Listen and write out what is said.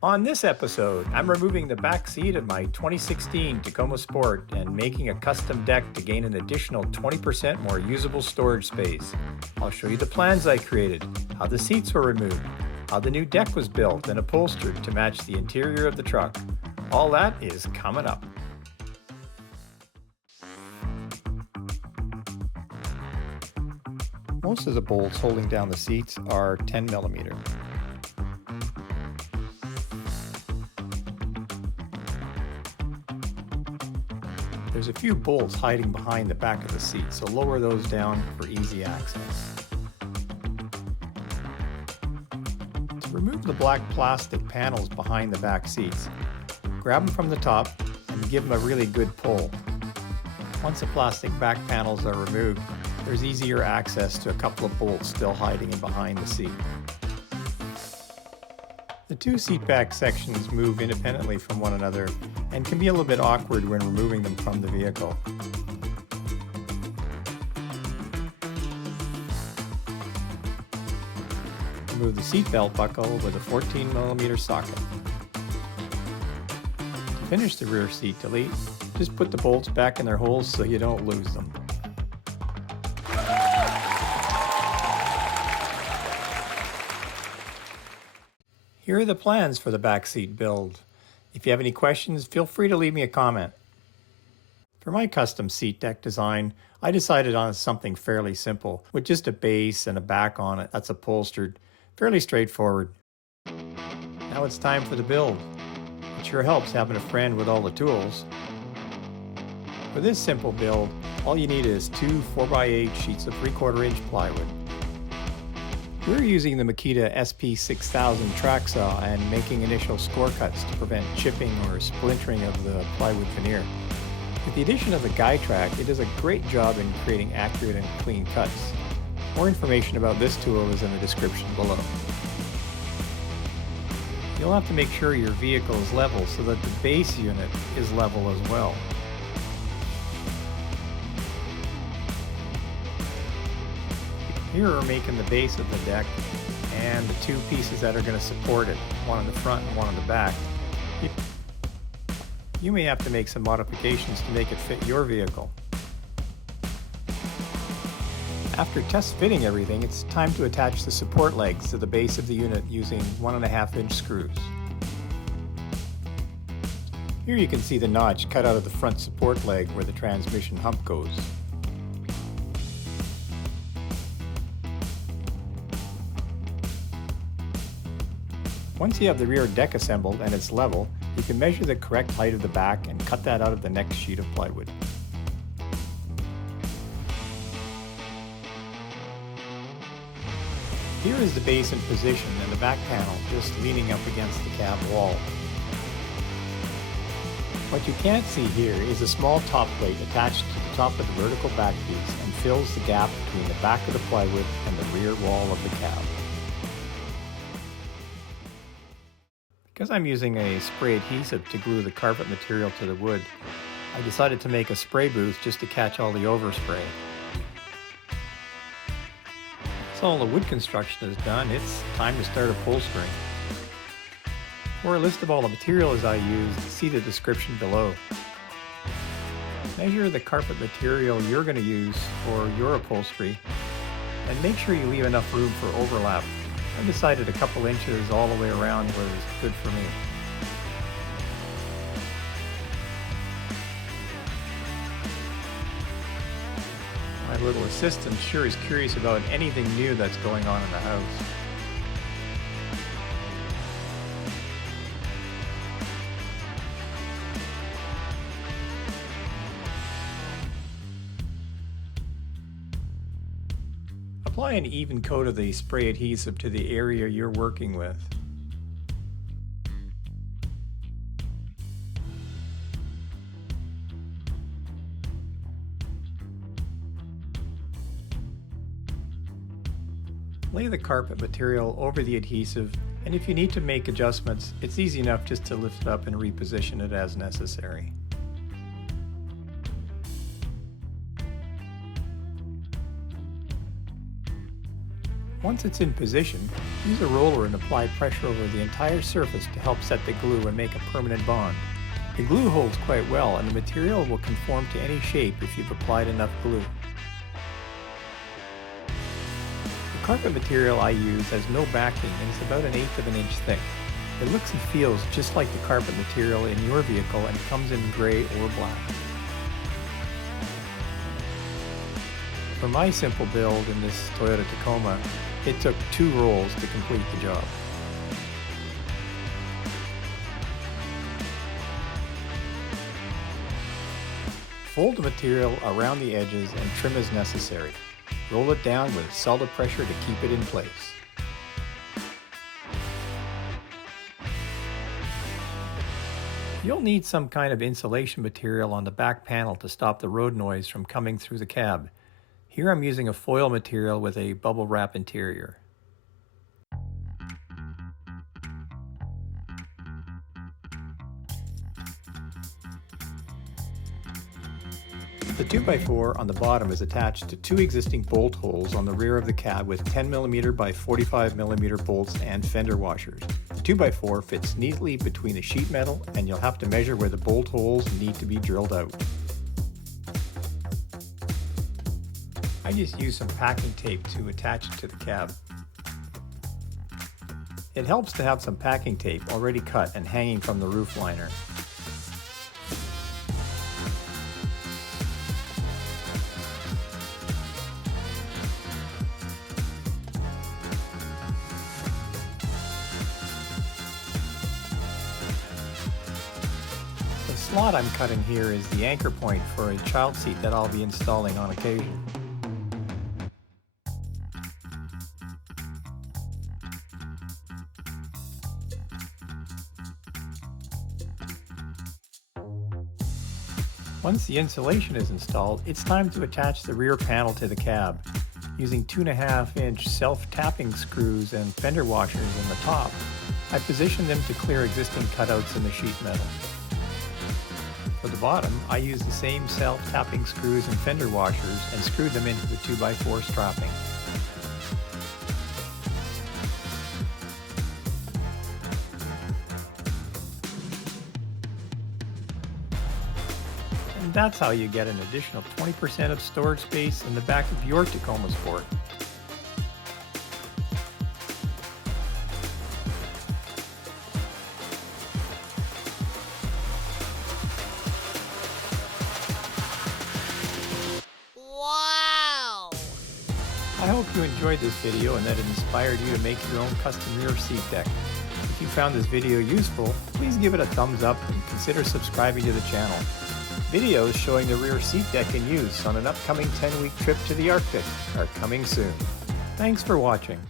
On this episode, I'm removing the back seat of my 2016 Tacoma Sport and making a custom deck to gain an additional 20% more usable storage space. I'll show you the plans I created, how the seats were removed, how the new deck was built and upholstered to match the interior of the truck. All that is coming up. Most of the bolts holding down the seats are 10 millimeter. There's a few bolts hiding behind the back of the seat, so lower those down for easy access. To remove the black plastic panels behind the back seats, grab them from the top and give them a really good pull. Once the plastic back panels are removed, there's easier access to a couple of bolts still hiding in behind the seat. The two seat back sections move independently from one another and can be a little bit awkward when removing them from the vehicle. Remove the seat belt buckle with a 14 millimeter socket. To finish the rear seat delete, just put the bolts back in their holes so you don't lose them. Here are the plans for the back seat build. If you have any questions, feel free to leave me a comment. For my custom seat deck design, I decided on something fairly simple, with just a base and a back on it that's upholstered, fairly straightforward. Now it's time for the build. It sure helps having a friend with all the tools. For this simple build, all you need is two 4x8 sheets of 3/4 inch plywood. We're using the Makita SP6000 track saw and making initial score cuts to prevent chipping or splintering of the plywood veneer. With the addition of the guide track, it does a great job in creating accurate and clean cuts. More information about this tool is in the description below. You'll have to make sure your vehicle is level so that the base unit is level as well. Here we're making the base of the deck and the two pieces that are going to support it, one on the front and one on the back. You may have to make some modifications to make it fit your vehicle. After test fitting everything, it's time to attach the support legs to the base of the unit using 1.5 inch screws. Here you can see the notch cut out of the front support leg where the transmission hump goes. Once you have the rear deck assembled and it's level, you can measure the correct height of the back and cut that out of the next sheet of plywood. Here is the base in position and the back panel just leaning up against the cab wall. What you can't see here is a small top plate attached to the top of the vertical back piece and fills the gap between the back of the plywood and the rear wall of the cab. Because I'm using a spray adhesive to glue the carpet material to the wood, I decided to make a spray booth just to catch all the overspray. So all the wood construction is done, it's time to start upholstering. For a list of all the materials I used, see the description below. Measure the carpet material you're going to use for your upholstery and make sure you leave enough room for overlap. I decided a couple inches all the way around was good for me. My little assistant sure is curious about anything new that's going on in the house. Apply an even coat of the spray adhesive to the area you're working with. Lay the carpet material over the adhesive, and if you need to make adjustments, it's easy enough just to lift it up and reposition it as necessary. Once it's in position, use a roller and apply pressure over the entire surface to help set the glue and make a permanent bond. The glue holds quite well and the material will conform to any shape if you've applied enough glue. The carpet material I use has no backing and is about 1/8 of an inch thick. It looks and feels just like the carpet material in your vehicle and comes in gray or black. For my simple build in this Toyota Tacoma, it took 2 rolls to complete the job. Fold the material around the edges and trim as necessary. Roll it down with solid pressure to keep it in place. You'll need some kind of insulation material on the back panel to stop the road noise from coming through the cab. Here I'm using a foil material with a bubble wrap interior. The 2x4 on the bottom is attached to 2 existing bolt holes on the rear of the cab with 10mm by 45mm bolts and fender washers. The 2x4 fits neatly between the sheet metal and you'll have to measure where the bolt holes need to be drilled out. I just use some packing tape to attach it to the cab. It helps to have some packing tape already cut and hanging from the roof liner. The slot I'm cutting here is the anchor point for a child seat that I'll be installing on occasion. Once the insulation is installed, it's time to attach the rear panel to the cab. Using 2.5-inch self-tapping screws and fender washers in the top, I position them to clear existing cutouts in the sheet metal. For the bottom, I use the same self-tapping screws and fender washers and screwed them into the 2x4 strapping. And that's how you get an additional 20% of storage space in the back of your Tacoma Sport. Wow! I hope you enjoyed this video and that it inspired you to make your own custom rear seat deck. If you found this video useful, please give it a thumbs up and consider subscribing to the channel. Videos showing the rear seat deck in use on an upcoming 10-week trip to the Arctic are coming soon. Thanks for watching.